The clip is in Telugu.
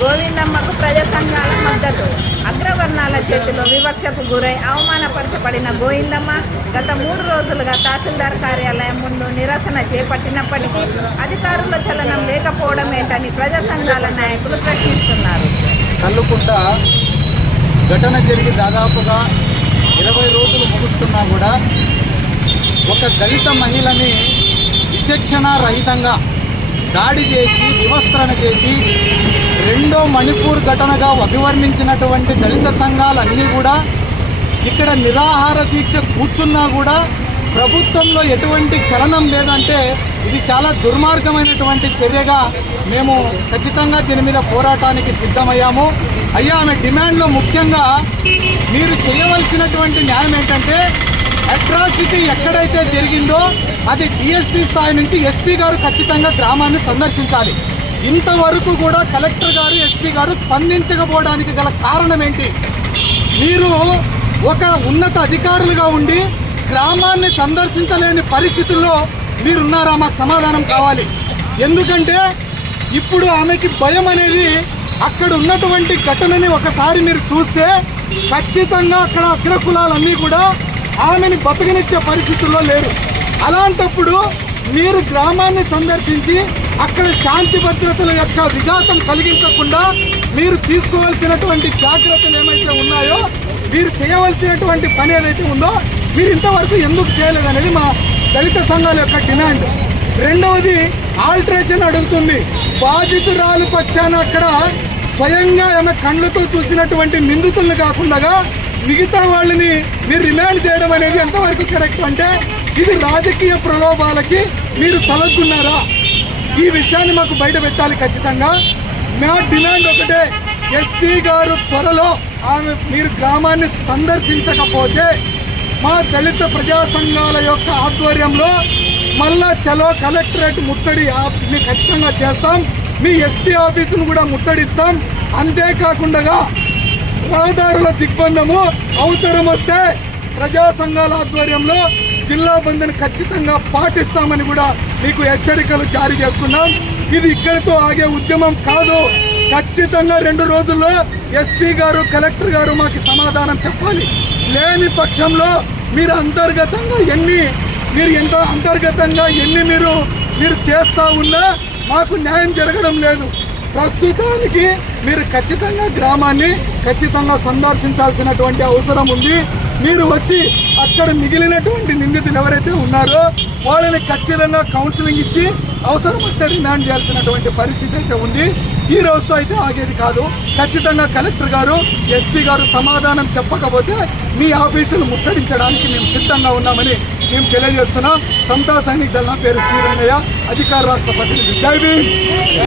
గోవిందమ్మకు ప్రజా సంఘాల మద్దతు. అగ్రవర్ణాల చేతిలో వివక్షకు గురై అవమానపరచబడిన గోవిందమ్మ గత 3 రోజులుగా తహసీల్దార్ కార్యాలయం ముందు నిరసన చేపట్టినప్పటికీ అధికారుల చలనం లేకపోవడం ఏంటని ప్రజా సంఘాల నాయకులు ప్రశ్నిస్తున్నారు. కల్లుకుంట ఘటన జరిగి దాదాపుగా 20 రోజులు ముగుస్తున్నా కూడా ఒక దళిత మహిళని విచక్షణారహితంగా దాడి చేసి వివస్త్రణ చేసి రెండో మణిపూర్ ఘటనగా అభివర్ణించినటువంటి దళిత సంఘాలన్నీ కూడా ఇక్కడ నిరాహార దీక్ష కూర్చున్నా కూడా ప్రభుత్వంలో ఎటువంటి చలనం లేదంటే ఇది చాలా దుర్మార్గమైనటువంటి చర్యగా మేము ఖచ్చితంగా దీని మీద పోరాటానికి సిద్ధమయ్యాము. అయ్యా, ఆమె డిమాండ్లో ముఖ్యంగా మీరు చేయవలసినటువంటి న్యాయం ఏంటంటే అట్రాసిటీ ఎక్కడైతే జరిగిందో అది డిఎస్పీ స్థాయి నుంచి ఎస్పీ గారు ఖచ్చితంగా గ్రామాన్ని సందర్శించాలి. ఇంతవరకు కూడా కలెక్టర్ గారు ఎస్పీ గారు స్పందించకపోవడానికి గల కారణం ఏంటి? మీరు ఒక ఉన్నత అధికారులుగా ఉండి గ్రామాన్ని సందర్శించలేని పరిస్థితుల్లో మీరున్నారా? మాకు సమాధానం కావాలి. ఎందుకంటే ఇప్పుడు ఆమెకి భయం అనేది అక్కడ ఉన్నటువంటి ఘటనని ఒకసారి మీరు చూస్తే ఖచ్చితంగా అక్కడ అగ్రకులాలన్నీ కూడా ఆమెని బతకనిచ్చే పరిస్థితుల్లో లేరు. అలాంటప్పుడు మీరు గ్రామాన్ని సందర్శించి అక్కడ శాంతి భద్రతల యొక్క విఘాతం కలిగించకుండా మీరు తీసుకోవాల్సినటువంటి జాగ్రత్తలు ఏమైతే ఉన్నాయో, మీరు చేయవలసినటువంటి పని ఏదైతే ఉందో మీరు ఇంతవరకు ఎందుకు చేయలేదనేది మా దళిత సంఘాల యొక్క డిమాండ్. రెండవది, ఆల్టరేషన్ అడుగుతుంది. బాధితురాలు పక్షాన అక్కడ స్వయంగా ఆమె కళ్ళతో చూసినటువంటి నిందితులను కాకుండా మిగతా వాళ్ళని మీరు రిమాండ్ చేయడం అనేది ఎంతవరకు కరెక్ట్? అంటే ఇది రాజకీయ ప్రలోభాలకి మీరు తలొగ్గున్నారా? ఈ విషయాన్ని మాకు బయట పెట్టాలి ఖచ్చితంగా. మా డిమాండ్ ఒకటే, ఎస్పీ గారు త్వరలో మీరు గ్రామాన్ని సందర్శించకపోతే మా దళిత ప్రజా సంఘాల యొక్క ఆధ్వర్యంలో మళ్ళా చలో కలెక్టరేట్ ముట్టడి మేము ఖచ్చితంగా చేస్తాం. మీ ఎస్పీ ఆఫీసును కూడా ముట్టడిస్తాం. అంతేకాకుండా రహదారుల దిగ్బంధము అవసరం వస్తే ప్రజా సంఘాల ఆధ్వర్యంలో జిల్లా బంద్ను ఖచ్చితంగా పాటిస్తామని కూడా మీకు హెచ్చరికలు జారీ చేస్తున్నాం. ఇది ఇక్కడితో ఆగే ఉద్యమం కాదు. ఖచ్చితంగా 2 రోజుల్లో ఎస్పీ గారు కలెక్టర్ గారు మాకు సమాధానం చెప్పాలి. లేని పక్షంలో మీరు మీరు చేస్తా ఉన్నా మాకు న్యాయం జరగడం లేదు. ప్రస్తుతానికి మీరు ఖచ్చితంగా గ్రామాన్ని ఖచ్చితంగా సందర్శించాల్సినటువంటి అవసరం ఉంది. మీరు వచ్చి అక్కడ మిగిలినటువంటి నిందితులు ఎవరైతే ఉన్నారో వాళ్ళని ఖచ్చితంగా కౌన్సిలింగ్ ఇచ్చి అవసరం వస్తే రిమాండ్ చేయాల్సినటువంటి పరిస్థితి అయితే ఉంది. ఈ రోజుతో అయితే ఆగేది కాదు. ఖచ్చితంగా కలెక్టర్ గారు ఎస్పీ గారు సమాధానం చెప్పకపోతే మీ ఆఫీసులు ముట్టడించడానికి మేము సిద్ధంగా ఉన్నామని మేము తెలియజేస్తున్నాం. సమతా సైనిక్ దళ పేరు శ్రీరంగయ్య, అధికార రాష్ట్ర ప్రతినిధి. జై భీమ్.